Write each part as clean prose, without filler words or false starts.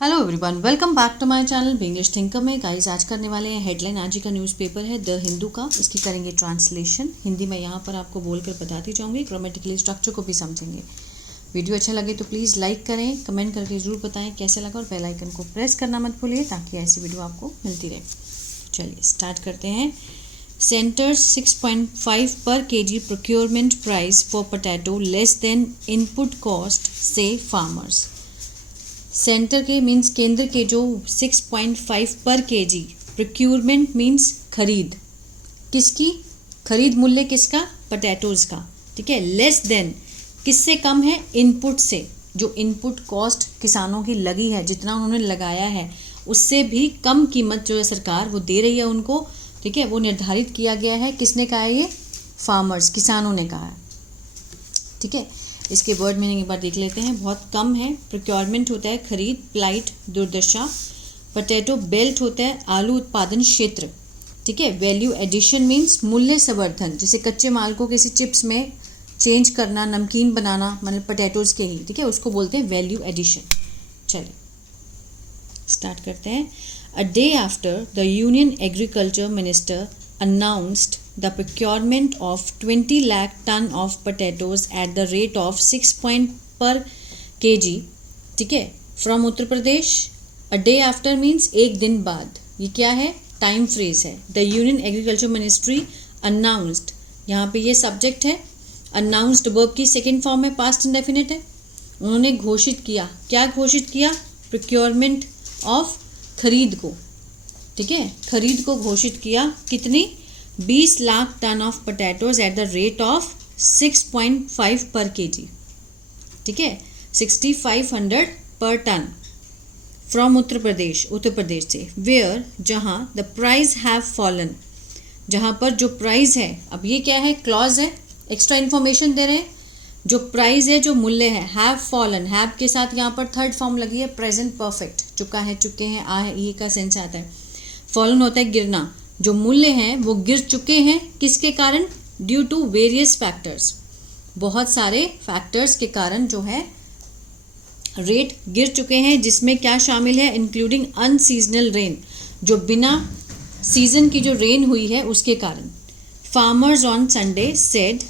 Hello everyone, welcome back to my channel English thinker में। Guys, आज करने वाले हैं हेडलाइन। आज ही का न्यूज़पेपर है द हिंदू का, इसकी करेंगे ट्रांसलेशन हिंदी में। यहाँ पर आपको बोलकर बताती जाऊँगी, ग्रामेटिकली स्ट्रक्चर को भी समझेंगे। वीडियो अच्छा लगे तो प्लीज़ लाइक करें, कमेंट करके ज़रूर बताएं कैसा लगा और बेल आइकन को प्रेस करना मत भूलिए ताकि ऐसी वीडियो आपको मिलती रहे। चलिए स्टार्ट करते हैं। सेंटर्स 6.5 पर kg procurement price for potato less than input cost से फार्मर्स। सेंटर के मीन्स केंद्र के जो 6.5 पर केजी, प्रोक्यूरमेंट मीन्स खरीद, किसकी खरीद मूल्य किसका, पोटैटोज़ का, ठीक है। लेस देन किससे कम है, इनपुट से, जो इनपुट कॉस्ट किसानों की लगी है, जितना उन्होंने लगाया है उससे भी कम कीमत जो है सरकार वो दे रही है उनको, ठीक है। वो निर्धारित किया गया है, किसने कहा है ये, फार्मर्स, किसानों ने कहा है, ठीक है। इसके वर्ड मीनिंग एक बार देख लेते हैं। बहुत कम है। प्रोक्योरमेंट होता है खरीद, प्लाइट दुर्दशा। पोटैटो बेल्ट होता है आलू उत्पादन क्षेत्र, ठीक है। वैल्यू एडिशन मीन्स मूल्य संवर्धन, जैसे कच्चे माल को किसी चिप्स में चेंज करना, नमकीन बनाना, मतलब पोटैटोज़ के ही, ठीक है, उसको बोलते हैं वैल्यू एडिशन। चलिए स्टार्ट करते हैं। A day after the union agriculture minister announced the procurement of 20 lakh ton of potatoes at the rate of 6 per kg, ठीक है, from Uttar Pradesh. A day after means एक दिन बाद, ये क्या है, टाइम फ्रेज है। The union agriculture ministry announced, यहाँ पे ये सब्जेक्ट है। अनाउंस्ड वर्ब की सेकेंड फॉर्म में पास्ट इंडेफिनिट है। उन्होंने घोषित किया, क्या घोषित किया, प्रोक्योरमेंट ऑफ, खरीद को, ठीक है, खरीद को घोषित किया। कितनी, 20 lakh ton of potatoes at the rate of 6.5 पर केजी, ठीक है, 6500 पर टन, फ्रॉम उत्तर प्रदेश, उत्तर प्रदेश से। वेयर, जहाँ, द प्राइस हैव फॉलन, जहाँ पर जो प्राइस है, अब ये क्या है, क्लॉज है, एक्स्ट्रा इन्फॉर्मेशन दे रहे हैं। जो प्राइस है, जो मूल्य है, हैव फॉलन, हैव के साथ यहाँ पर थर्ड फॉर्म लगी है, प्रेजेंट परफेक्ट, चुका है, चुके हैं, आ है, ये का सेंस आता है। फॉलन होता है गिरना, जो मूल्य हैं वो गिर चुके हैं, किसके कारण, ड्यू टू वेरियस फैक्टर्स, बहुत सारे फैक्टर्स के कारण जो है रेट गिर चुके हैं, जिसमें क्या शामिल है, इंक्लूडिंग अनसीजनल रेन, जो बिना सीजन की जो रेन हुई है उसके कारण। Farmers on Sunday said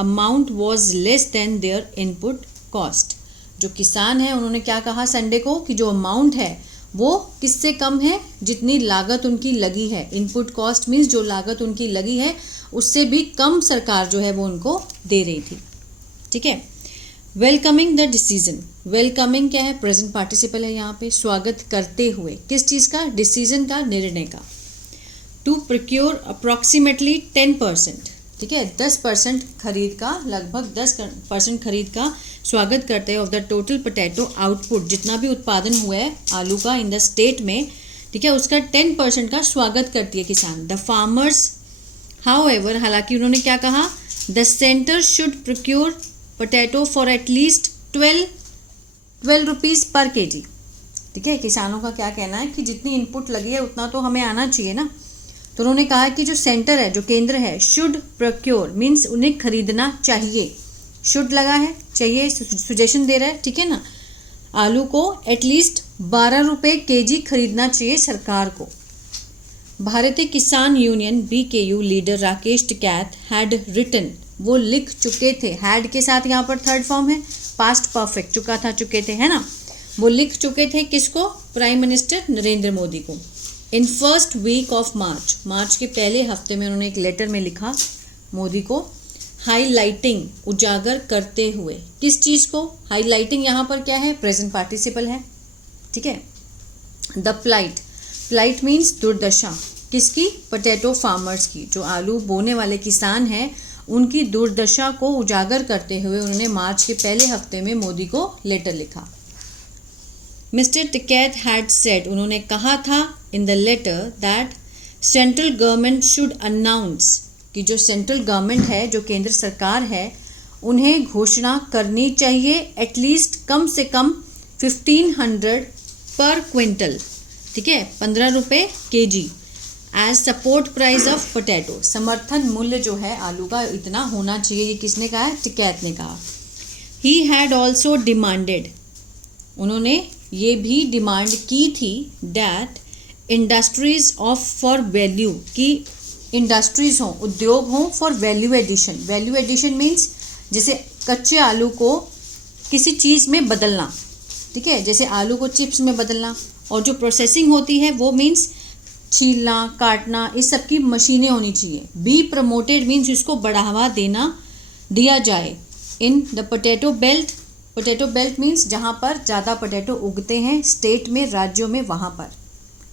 amount was less than there input cost, जो किसान हैं उन्होंने क्या कहा संडे को, कि जो अमाउंट है वो किससे कम है, जितनी लागत उनकी लगी है। इनपुट कॉस्ट मीन्स जो लागत उनकी लगी है उससे भी कम सरकार जो है वो उनको दे रही थी, ठीक है। वेलकमिंग द डिसीजन, वेलकमिंग क्या है, प्रेजेंट पार्टिसिपल है यहाँ पे, स्वागत करते हुए, किस चीज़ का, डिसीजन का, निर्णय का। टू प्रोक्योर अप्रॉक्सीमेटली 10%, ठीक है, 10% खरीद का, लगभग 10% खरीद का स्वागत करते हैं of the total potato output, जितना भी उत्पादन हुआ है आलू का इन द स्टेट में, ठीक है, उसका 10% का स्वागत करती है किसान। द फार्मर्स हाउएवर, हालांकि उन्होंने क्या कहा, the centre should procure potato for at least 12 rupees पर केजी, ठीक है। किसानों का क्या कहना है कि जितनी इनपुट लगी है उतना तो हमें आना चाहिए ना। तो उन्होंने कहा कि जो सेंटर है, जो केंद्र है, शुड प्रोक्योर मीन्स उन्हें खरीदना चाहिए, शुड लगा है, चाहिए, सजेशन दे रहा है, ठीक है ना। आलू को एटलीस्ट 12 रुपये केजी खरीदना चाहिए सरकार को। भारतीय किसान union BKU leader Rakesh Tikait had written, वो लिख चुके थे, हैड के साथ यहाँ पर थर्ड फॉर्म है, पास्ट परफेक्ट, चुका था, चुके थे, है ना। वो लिख चुके थे किसको, प्राइम मिनिस्टर नरेंद्र मोदी को। In first week of March, मार्च के पहले हफ्ते में उन्होंने एक लेटर में लिखा मोदी को, हाईलाइटिंग, उजागर करते हुए, किस चीज़ को, हाईलाइटिंग यहाँ पर क्या है, प्रेजेंट पार्टिसिपल है, ठीक है। द प्लाइट, प्लाइट मीन्स दुर्दशा, किसकी, पोटैटो फार्मर्स की, जो आलू बोने वाले किसान हैं उनकी दुर्दशा को उजागर करते हुए उन्होंने मार्च के पहले हफ्ते में मोदी को लेटर लिखा। मिस्टर टिकैत हैड सेड, उन्होंने कहा था in the letter that central government should announce, कि जो सेंट्रल गवर्नमेंट है, जो केंद्र सरकार है, उन्हें घोषणा करनी चाहिए एटलीस्ट, कम से कम 1500 पर क्विंटल, ठीक है, 15 रुपये kg, as support price of potato, समर्थन मूल्य जो है आलू का इतना होना चाहिए, ये किसने कहा है, टिकैत ने कहा। ही हैड ऑल्सो डिमांडेड, उन्होंने ये भी डिमांड की थी that industries of for value, कि इंडस्ट्रीज हों, उद्योग हों for value addition. Value addition means जैसे कच्चे आलू को किसी चीज़ में बदलना, ठीक है, जैसे आलू को चिप्स में बदलना, और जो प्रोसेसिंग होती है वो मीन्स छीलना, काटना, इस सब की मशीनें होनी चाहिए। बी प्रमोटेड मीन्स इसको बढ़ावा दिया जाए in the potato belt. Potato belt means जहाँ पर ज़्यादा पोटैटो उगते हैं स्टेट में, राज्यों में, वहाँ पर,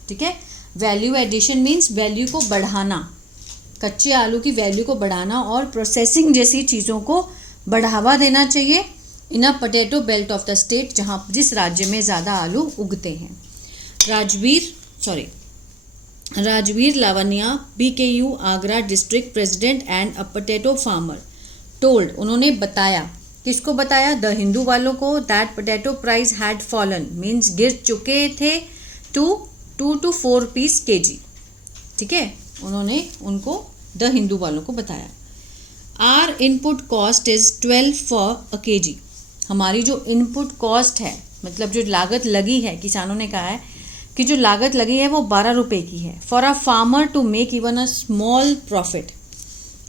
ठीक है। वैल्यू एडिशन मीन्स वैल्यू को बढ़ाना, कच्चे आलू की वैल्यू को बढ़ाना और प्रोसेसिंग जैसी चीज़ों को बढ़ावा देना चाहिए in a potato belt of the state, जहाँ जिस राज्य में ज़्यादा आलू उगते हैं। Rajveer Lavania, BKU Agra district president and a potato farmer told, उन्होंने बताया, किसको बताया? द हिंदू वालों को, that potato price had fallen means गिर चुके थे टू 2 to 4 रुपीज़ kg, ठीक है, उन्होंने उनको द हिंदू वालों को बताया। Our input cost is 12 for a kg, हमारी जो इनपुट कॉस्ट है, मतलब जो लागत लगी है, किसानों ने कहा है कि जो लागत लगी है वो 12 रुपये की है। For a farmer to make even a small profit,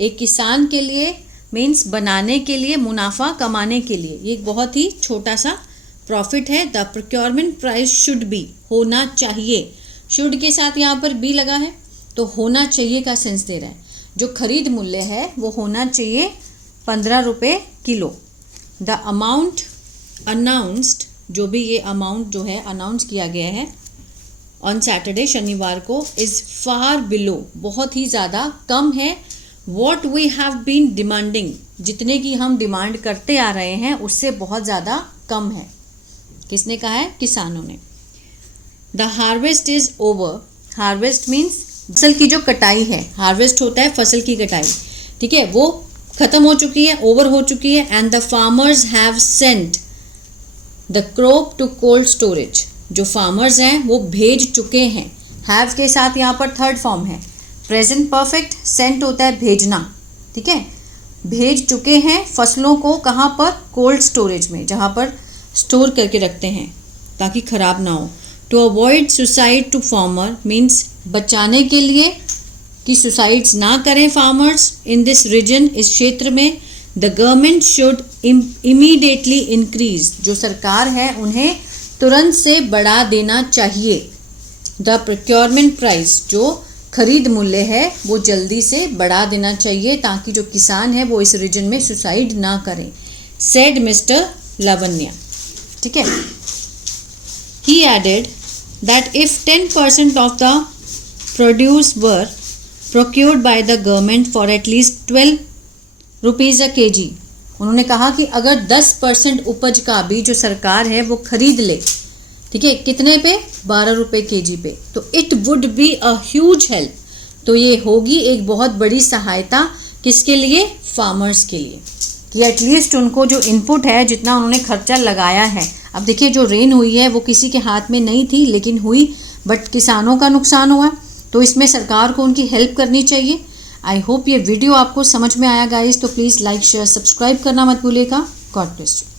एक किसान के लिए मीन्स बनाने के लिए, मुनाफा कमाने के लिए ये एक बहुत ही छोटा सा प्रॉफिट है। The procurement price should be, होना चाहिए, शुड के साथ यहाँ पर बी लगा है तो होना चाहिए का सेंस दे रहा है। जो खरीद मूल्य है वो होना चाहिए 15 रुपये किलो। द अमाउंट अनाउंस्ड, जो भी ये अमाउंट जो है अनाउंस किया गया है ऑन सैटरडे, शनिवार को, इज़ फार बिलो, बहुत ही ज़्यादा कम है। What we have been demanding, जितने की हम डिमांड करते आ रहे हैं उससे बहुत ज़्यादा कम है। किसने कहा है? किसानों ने। The harvest is over, harvest means फसल की जो कटाई है, हार्वेस्ट होता है फसल की कटाई, ठीक है, वो ख़त्म हो चुकी है, ओवर हो चुकी है। And the farmers have sent the crop to cold storage, जो फार्मर्स हैं वो भेज चुके हैं। हैव के साथ यहाँ पर थर्ड फॉर्म है, प्रेजेंट परफेक्ट, सेंट होता है भेजना, ठीक है, भेज चुके हैं फसलों को, कहाँ पर? कोल्ड स्टोरेज में, जहाँ पर स्टोर करके रखते हैं ताकि ख़राब ना हो। To avoid suicide to farmer means बचाने के लिए कि सुसाइड्स ना करें फार्मर्स इन दिस रीजन, इस क्षेत्र में। The government should immediately increase, जो सरकार है उन्हें तुरंत से बढ़ा देना चाहिए। द प्रोक्योरमेंट प्राइस, जो खरीद मूल्य है वो जल्दी से बढ़ा देना चाहिए ताकि जो किसान है वो इस रीजन में सुसाइड ना करें, सेड मिस्टर लावण्या, ठीक है। He added that if 10% of the produce were procured by the government for at least 12 rupees a kg, उन्होंने कहा कि अगर 10% उपज का भी जो सरकार है वो खरीद ले, ठीक है, कितने पे? 12 रुपये kg पे, तो it would be a huge help, तो ये होगी एक बहुत बड़ी सहायता, किसके लिए? फार्मर्स के लिए, कि एटलीस्ट उनको जो इनपुट है, जितना उन्होंने खर्चा लगाया है, अब देखिए जो रेन हुई है वो किसी के हाथ में नहीं थी लेकिन हुई, बट किसानों का नुकसान हुआ, तो इसमें सरकार को उनकी हेल्प करनी चाहिए। आई होप ये वीडियो आपको समझ में आया गाइस, तो प्लीज़ लाइक शेयर सब्सक्राइब करना मत भूलिएगा। God bless you.